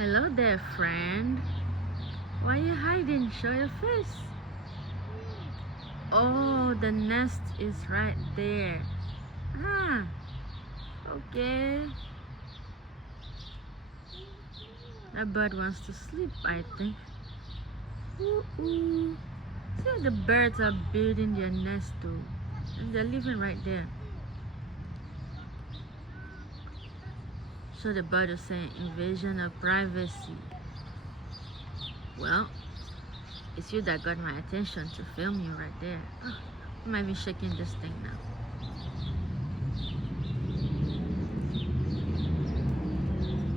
Hello there, friend. Why are you hiding? Show your face. Oh, the nest is right there. Ah, okay. That bird wants to sleep, I think. Ooh, ooh. See, the birds are building their nest too. And they're living right there. So the bird is saying invasion of privacy. Well, it's you that got my attention to film you right there. Oh, I'm even shaking this thing now.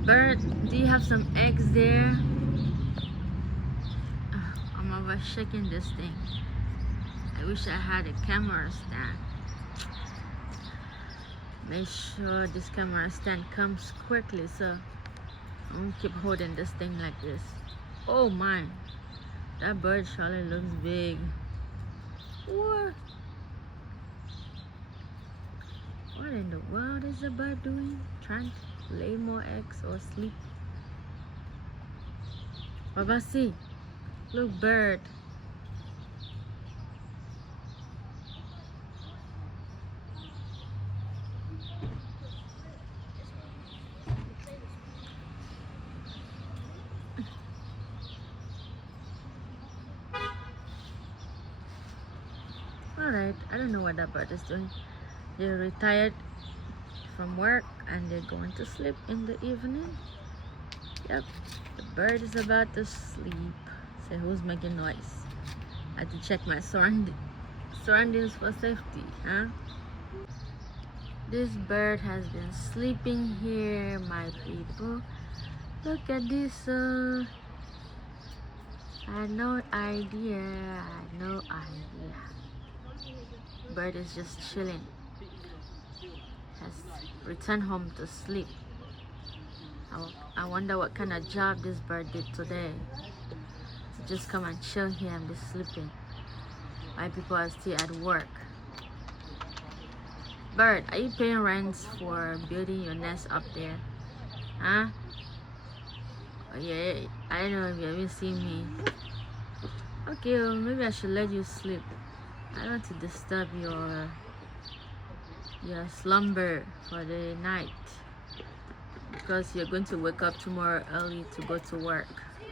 Bird, do you have some eggs there? Oh, I'm over shaking this thing. I wish I had a camera stand. Make sure this camera stand comes quickly, so I won't keep holding this thing like this. Oh my, that bird surely looks big. What? What in the world is the bird doing? Trying to lay more eggs or sleep? Babasi, look, bird. Alright, I don't know what that bird is doing. They're retired from work and they're going to sleep in the evening. Yep, the bird is about to sleep. Say, who's making noise? I had to check my surroundings for safety, huh? This bird has been sleeping here, my people. Look at this. I had no idea. Bird is just chilling. Has returned home to sleep. I wonder what kind of job this bird did today. To just come and chill here and be sleeping. My people are still at work. Bird, are you paying rents for building your nest up there? Huh? Oh, yeah, I don't know if you haven't seen me. Okay, well, maybe I should let you sleep. I don't want to disturb your slumber for the night, because you're going to wake up tomorrow early to go to work.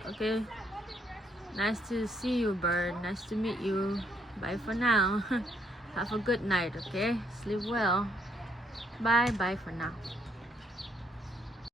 Okay? Nice to see you, bird. Nice to meet you. Bye for now. Have a good night, okay? Sleep well. Bye for now.